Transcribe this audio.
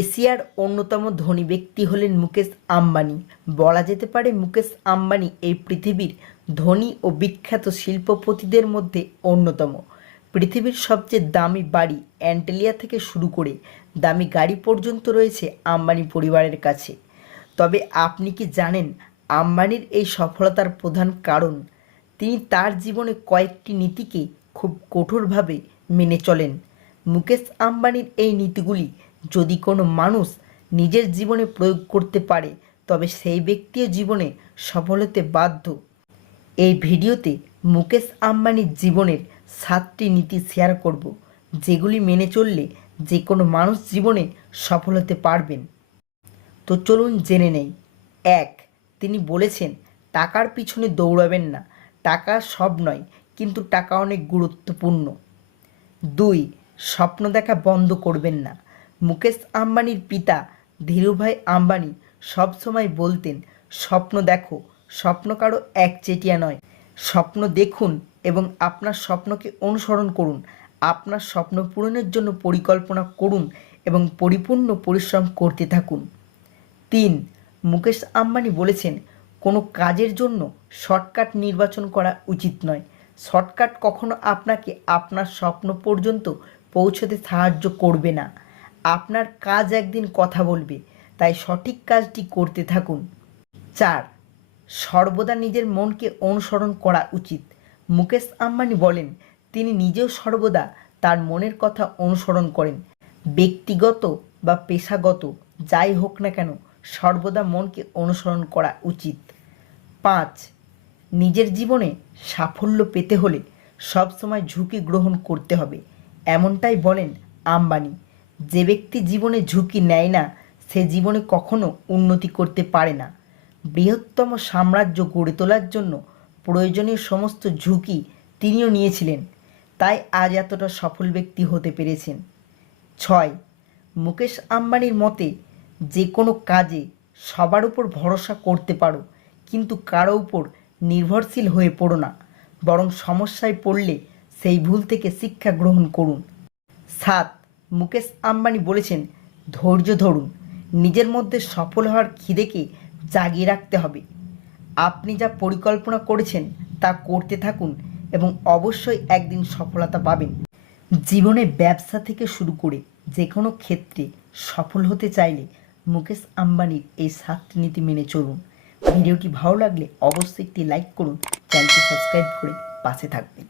এশিয়ার অন্যতম ধনী ব্যক্তি হলেন মুকেশ আম্বানি। বলা যেতে পারে মুকেশ আম্বানি এই পৃথিবীর ধনী ও বিখ্যাত শিল্পপতিদের মধ্যে অন্যতম। পৃথিবীর সবচেয়ে দামি বাড়ি অ্যান্টেলিয়া থেকে শুরু করে দামি গাড়ি পর্যন্ত রয়েছে আম্বানি পরিবারের কাছে। তবে আপনি কি জানেন আম্বানির এই সফলতার প্রধান কারণ? তিনি তার জীবনে কয়েকটি নীতিকে খুব কঠোরভাবে মেনে চলেন। মুকেশ আম্বানির এই নীতিগুলি যদি কোনো মানুষ নিজের জীবনে প্রয়োগ করতে পারে, তবে সেই ব্যক্তিও জীবনে সফল হতে বাধ্য। এই ভিডিওতে মুকেশ আম্বানির জীবনের সাতটি নীতি শেয়ার করব, যেগুলি মেনে চললে যে কোনো মানুষ জীবনে সফল হতে পারবেন। তো চলুন জেনে নেই। এক, তিনি বলেছেন, টাকার পিছনে দৌড়াবেন না। টাকা সব নয়, কিন্তু টাকা অনেক গুরুত্বপূর্ণ। দুই, স্বপ্ন দেখা বন্ধ করবেন না। মুকেশ আম্বানির পিতা ধীরুভাই আম্বানি সবসময় বলতেন, স্বপ্ন দেখো, স্বপ্ন কারও একচেটিয়া নয়। স্বপ্ন দেখুন এবং আপনার স্বপ্নকে অনুসরণ করুন। আপনার স্বপ্ন পূরণের জন্য পরিকল্পনা করুন এবং পরিপূর্ণ পরিশ্রম করতে থাকুন। তিন, মুকেশ আম্বানি বলেছেন, কোনো কাজের জন্য শর্টকাট নির্বাচন করা উচিত নয়। শর্টকাট কখনো আপনাকে আপনার স্বপ্ন পর্যন্ত পৌঁছতে সাহায্য করবে না। আপনার কাজ একদিন কথা বলবে, তাই সঠিক কাজটি করতে থাকুন। চার, সর্বদা নিজের মনকে অনুসরণ করা উচিত। মুকেশ আম্বানি বলেন, তিনি নিজেও সর্বদা তার মনের কথা অনুসরণ করেন। ব্যক্তিগত বা পেশাগত, যাই হোক না কেন, সর্বদা মনকে অনুসরণ করা উচিত। পাঁচ, নিজের জীবনে সাফল্য পেতে হলে সবসময় ঝুঁকি গ্রহণ করতে হবে, এমনটাই বলেন আম্বানি। যে ব্যক্তি জীবনে ঝুঁকি নেয় না, সে জীবনে কখনো উন্নতি করতে পারে না। বৃহত্তম সাম্রাজ্য গড়ে তোলার জন্য প্রয়োজনীয় সমস্ত ঝুঁকি তিনিও নিয়েছিলেন। তাই আজ এতটা সফল ব্যক্তি হতে পেরেছেন। ছয়, মুকেশ আম্বানির মতে, যে কোনো কাজে সবার উপর ভরসা করতে পারো, কিন্তু কারও উপর নির্ভরশীল হয়ে পড়ো না, বরং সমস্যায় পড়লে সেই ভুল থেকে শিক্ষা গ্রহণ করুন। সাত মুকেশ আম্বানি বলেছেন, ধৈর্য ধরুন। নিজের মধ্যে সফল হওয়ার খিদেকে জাগিয়ে রাখতে হবে। আপনি যা পরিকল্পনা করেছেন, তা করতে থাকুন এবং অবশ্যই একদিন সফলতা পাবেন। জীবনে ব্যবসা থেকে শুরু করে যে কোনো ক্ষেত্রে সফল হতে চাইলে মুকেশ আম্বানির এই সাতটি নীতি মেনে চলুন। ভিডিওটি ভালো লাগলে অবশ্যই একটি লাইক করুন, চ্যানেলটি সাবস্ক্রাইব করে পাশে থাকবেন।